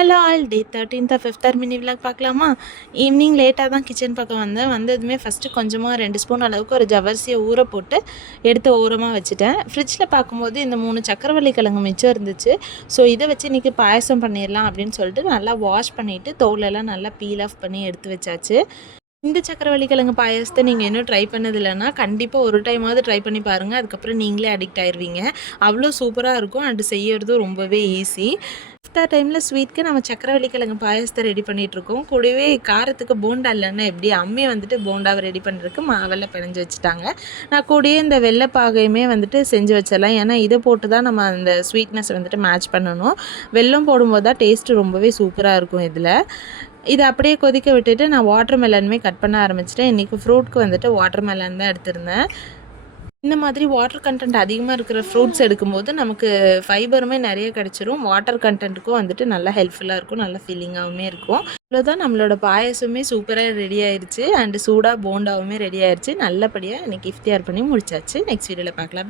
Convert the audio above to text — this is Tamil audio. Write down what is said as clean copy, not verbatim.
Hello all day 13th fifth mini vlog பார்க்கலாமா. ஈவினிங் லேட்டாக தான் கிச்சன் பக்கம் வந்ததுமே ஃபஸ்ட்டு கொஞ்சமாக 2 ஸ்பூன் அளவுக்கு ஒரு ஜவ்வரிசியை ஊற போட்டு எடுத்து ஓரமாக வச்சுட்டேன். ஃப்ரிட்ஜில் பார்க்கும்போது இந்த 3 சக்கரவள்ளி கிழங்கு மிச்சம் இருந்துச்சு. ஸோ இதை வச்சு இன்றைக்கி பாயசம் பண்ணிடலாம் அப்படின்னு சொல்லிட்டு நல்லா வாஷ் பண்ணிவிட்டு தோலெல்லாம் நல்லா பீல் ஆஃப் பண்ணி எடுத்து வச்சாச்சு. இந்த சக்கரவள்ளி கிழங்கு பாயாசத்தை நீங்கள் இன்னும் ட்ரை பண்ணது இல்லைன்னா கண்டிப்பாக ஒரு டைமாவது ட்ரை பண்ணி பாருங்கள். அதுக்கப்புறம் நீங்களே அடிக்ட் ஆயிடுவீங்க. அவ்வளோ சூப்பராக இருக்கும் அண்ட் செய்யறதும் ரொம்பவே ஈஸி. இஃப்தார் டைமில் ஸ்வீட்க்கு நம்ம சக்கரவள்ளி கிழங்கு பாயாசத்தை ரெடி பண்ணிகிட்ருக்கோம். கூடவே காரத்துக்கு போண்டா இல்லைன்னா எப்படி அம்மே போண்டாவை ரெடி பண்ணுறதுக்கு மாவெல்லாம் பிணைஞ்சு வச்சுட்டாங்க. நான் கூடயே இந்த வெள்ளைப்பாகையுமே செஞ்சு வச்சிடலாம். ஏன்னா இதை போட்டு தான் நம்ம அந்த ஸ்வீட்னஸ் மேட்ச் பண்ணணும். வெல்லம் போடும்போது தான் டேஸ்ட்டு ரொம்பவே சூப்பராக இருக்கும். இதை அப்படியே கொதிக்க விட்டுட்டு நான் வாட்டர் மெலனுமே கட் பண்ண ஆரம்பிச்சிட்டேன். இன்றைக்கி ஃப்ரூட்க்கு வாட்டர் மெலன் தான் எடுத்திருந்தேன். இந்த மாதிரி வாட்டர் கண்டென்ட் அதிகமாக இருக்கிற ஃப்ரூட்ஸ் எடுக்கும்போது நமக்கு ஃபைபருமே நிறைய கிடச்சிரும். வாட்டர் கண்டென்ட்டுக்கும் நல்லா ஹெல்ப்ஃபுல்லாக இருக்கும், நல்ல ஃபீலிங்காகவுமே இருக்கும். இவ்வளோதான், நம்மளோட பாயசமே சூப்பராக ரெடி ஆயிடுச்சு அண்டு சூடாக போண்டாவுமே ரெடி ஆயிடுச்சு. நல்லபடியாக இன்றைக்கி இஃப்தியார் பண்ணி முடிச்சாச்சு. நெக்ஸ்ட் வீடியோவில் பார்க்கலாம்.